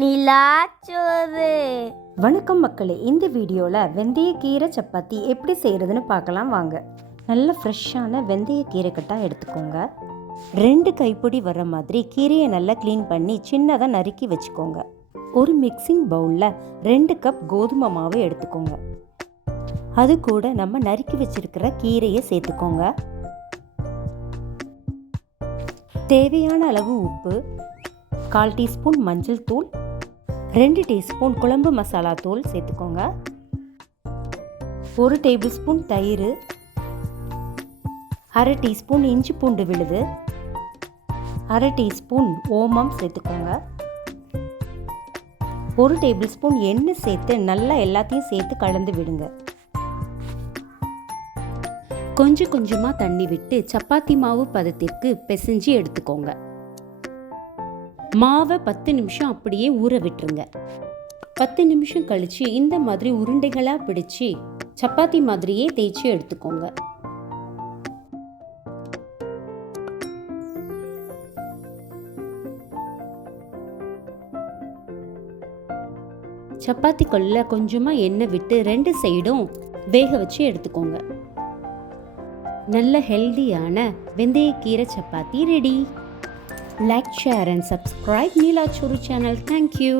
நிலாச்சோறு. வணக்கம் மக்களே, இந்த வீடியோவில் வெந்தயக்கீரை சப்பாத்தி எப்படி செய்கிறதுன்னு பார்க்கலாம் வாங்க. நல்ல ஃப்ரெஷ்ஷான வெந்தயக்கீரை கட்டாக எடுத்துக்கோங்க. 2 கைப்பிடி வர மாதிரி கீரையை நல்லா க்ளீன் பண்ணி சின்னதாக நறுக்கி வச்சுக்கோங்க. ஒரு மிக்சிங் பவுலில் 2 கப் கோதுமை மாவு எடுத்துக்கோங்க. அது கூட நம்ம நறுக்கி வச்சிருக்கிற கீரையை சேர்த்துக்கோங்க. தேவையான அளவு உப்பு, 1/4 டீஸ்பூன் மஞ்சள் தூள், 2 டீஸ்பூன் குழம்பு மசாலா தூள் சேர்த்துக்கோங்க. 1 டேபிள் ஸ்பூன் தயிர், 1/2 டீஸ்பூன் இஞ்சி பூண்டு விழுது, 1/2 டீஸ்பூன் ஓமம் சேர்த்துக்கோங்க. 1 டேபிள் ஸ்பூன் எண்ணெய் சேர்த்து நல்லா எல்லாத்தையும் சேர்த்து கலந்து விடுங்க. கொஞ்சம் கொஞ்சமாக தண்ணி விட்டு சப்பாத்தி மாவு பதத்திற்கு பிசைஞ்சு எடுத்துக்கோங்க. மாவை 10 நிமிஷம் அப்படியே ஊற விட்டுருங்க. 10 நிமிஷம் கழித்து இந்த மாதிரி உருண்டைகளாக பிடிச்சி சப்பாத்தி மாதிரியே தேய்ச்சி எடுத்துக்கோங்க. சப்பாத்திக்குள்ள கொஞ்சமாக எண்ணெய் விட்டு 2 சைடும் வேக வச்சு எடுத்துக்கோங்க. நல்ல ஹெல்தியான வெந்தயக்கீரை chapati ready. Like, share and subscribe Neelachuru channel. Thank you.